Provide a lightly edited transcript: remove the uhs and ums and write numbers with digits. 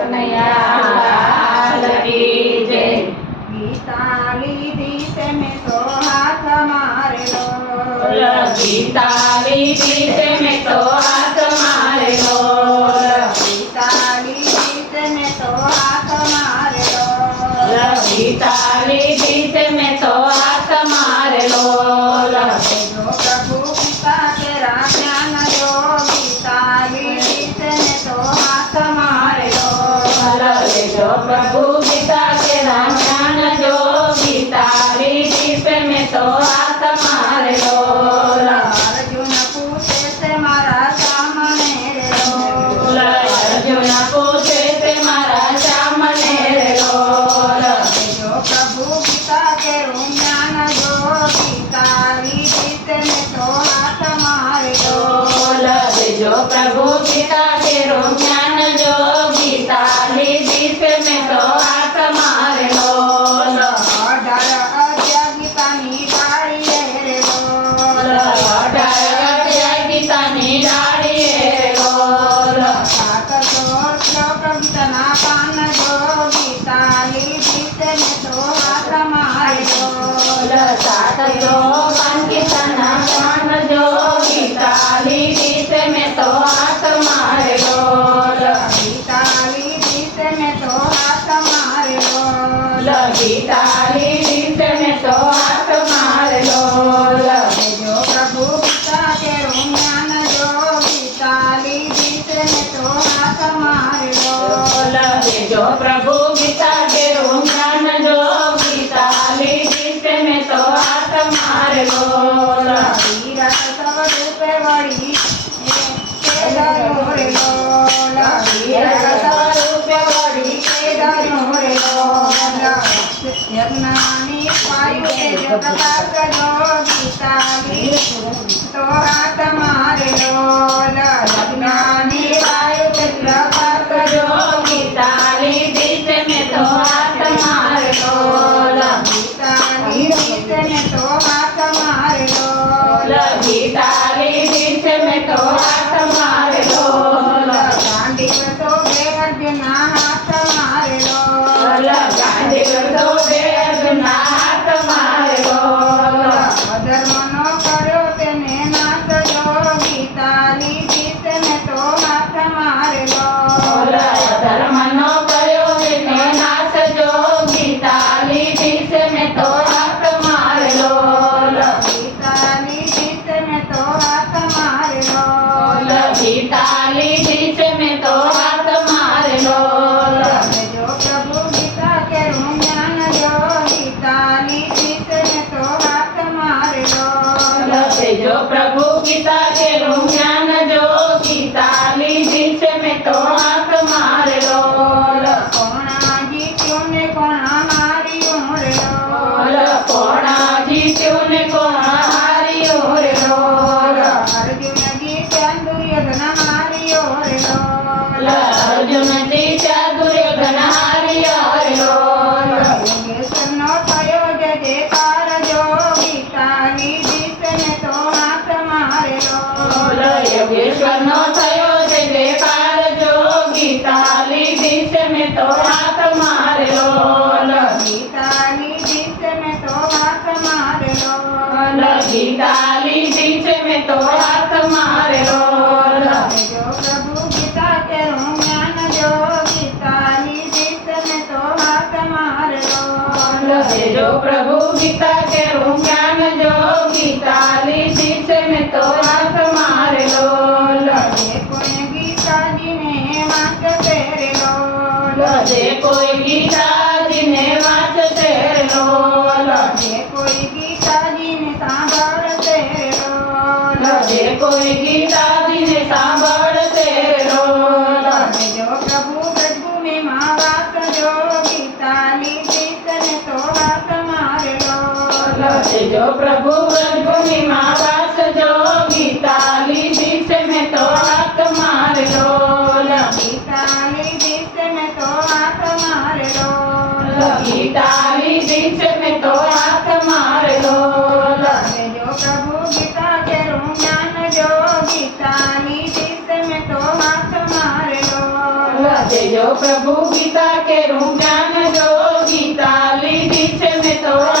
કનૈયા કી જય। ગીતા લીધી છે મેં તો હાથ મારેલો, ગીતા લીધી છે મેં તો હાથ મારેલો, ગીતા લીધી છે મેં તો હાથ મારેલો, ગીતા લીધી છે મેં તો હાથ મારેલો, જો પ્રભુ પિતા કેરા જ્ઞાન જો, ગીતા લીધી છે મેં તો હાથ મારેલો, જો પ્રભુ ગીતા કે જ્ઞાન જો, ગીતા લીધી છે મેં તો હાથ મારેલો, અર્જુન પૂછે છે મારા સામને રેલો, અર્જુન પૂછે છે મારા સામને રેલો, જો પ્રભુ ગીતા કેરું જ્ઞાન જો, ગીતા લીધી છે મેં તો હાથ મારેલો, જો પ્રભુ ગીતા કે જ્ઞાન જો, ગીતા લીધી છે મેં તો હાથ મારેલો, 18 અધ્યાય ગીતાની ડાળીએ રેલો, 18 અધ્યાય ગીતાની ડાળીએ રેલો, 700 શ્લોક ગીતાના પાન જો, ગીતા લીધી છે મેં તો હાથ મારેલો, 705 ગીતાના પાન જો, ગીતા લીધી છે મેં તો હાથ મારેલો, ગીતા લીધી છે મેં તો હાથ મારેલો, ગીતા લીધી છે મેં તો હાથ મારેલો, જો પ્રભુ ગીતા કેરું જ્ઞાન જો, ગીતા લીધી છે મેં તો હાથ મારેલો, જો પ્રભુ ગીતા કે જ્ઞાન જો, ગીતા લીધી છે મેં તો હાથ મારેલો, વીરત સ્વરૂપે વળી કે ધર્યો રેલો, વીરત સ્વરૂપે વળી કે ધર્યો રેલો, યજ્ઞાની પાયુ કે જે પ્રકાર કર્યો, ગીતા લીધી તો હાથ મારેલો, યજ્ઞાની પાયુ કે પ્રકાર કર્યો, ગીતા લીધી છે મેં તો હાથ મારેલો, ગીતા લીધી છે મેં તો હાથ મારેલો, ગીતા લીધી છે મેં તો હાથ મારેલો, ગાંડીવ તો બે અર્જુનના હાથ મારેલો, ગાંડીવ તો બે અર્જુનના હાથ મારેલો, અધર્મનો કર્યો તેને નાશ જો, ગીતા લીધી છે મેં તો હાથ મારેલો, ધર્મનો કર્યો તેને નાશ જો, ગીતા લીધી છે મેં તો હાથ મારેલો, ગીતા લીધી છે મેં તો હાથ મારેલો, ગીતા લીધી છે મેં તો હાથ મારેલો, જો પ્રભુ ગીતા કેરું જ્ઞાન જો, ગીતા લીધી છે મેં તો હાથ મારેલો, જો પ્રભુ ગીતા કે જ્ઞાન જો, ગીતા લીધી છે મેં તો હાથ મારેલો, કોણા જીત્યું ને કોણા હાર્યું રેલો, કોણા જીત્યું ને કોણા હાર્યું રેલો, અર્જુન જીત્યા દુર્યોધન હાર્યો રેલો, અર્જુન જીત્યા દુર્યોધન હાર્યો રેલો, યોગેશ્વરનો થયો જય જયકાર જો, ગીતા લીધી છે મેં તો હાથ મારેલો, યોગેશ્વરનો થયો છે જયકાર જો, ગીતા લીધી છે મેં તો હાથ મારેલો, ગીતા લીધી છે મેં તો હાથ મારેલો, ગીતા લીધી છે મેં તો હાથ મારેલો, જો પ્રભુ ગીતા કેરું જ્ઞાન જો, ગીતા લીધી છે મેં તો હાથ મારેલો, જો પ્રભુ ગીતા કે જ્ઞાન જો, ગીતા લીધી છે મેં તો હાથ મારેલો, જે કોઈ ગીતાજીને વાંચતે રેલો, જે કોઈ ગીતાજીને વાંચતે રેલો, જે કોઈ ગીતાજીને સાંભળતે રેલો, જે કોઈ ગીતાજીને સાંભળતે રેલો, જો પ્રભુ બ્રજભૂમિમાં વાસ જો, ગીતા લીધી છે મેં તો હાથ મારેલો, જો પ્રભુ વ્રજભૂમિમાં વાસ જો, ગીતા લીધી છે મેં તો હાથ મારેલો, ગીતા લીધી છે મેં તો હાથ મારેલો, ગીતા લીધી છે મેં તો હાથ મારેલો, જો પ્રભુ ગીતા કેરું જ્ઞાન જો, ગીતા લીધી છે મેં તો હાથ મારેલો, લેજો પ્રભુ ગીતા કેરું જ્ઞાન જો ગીતા લીધી છે મેં તો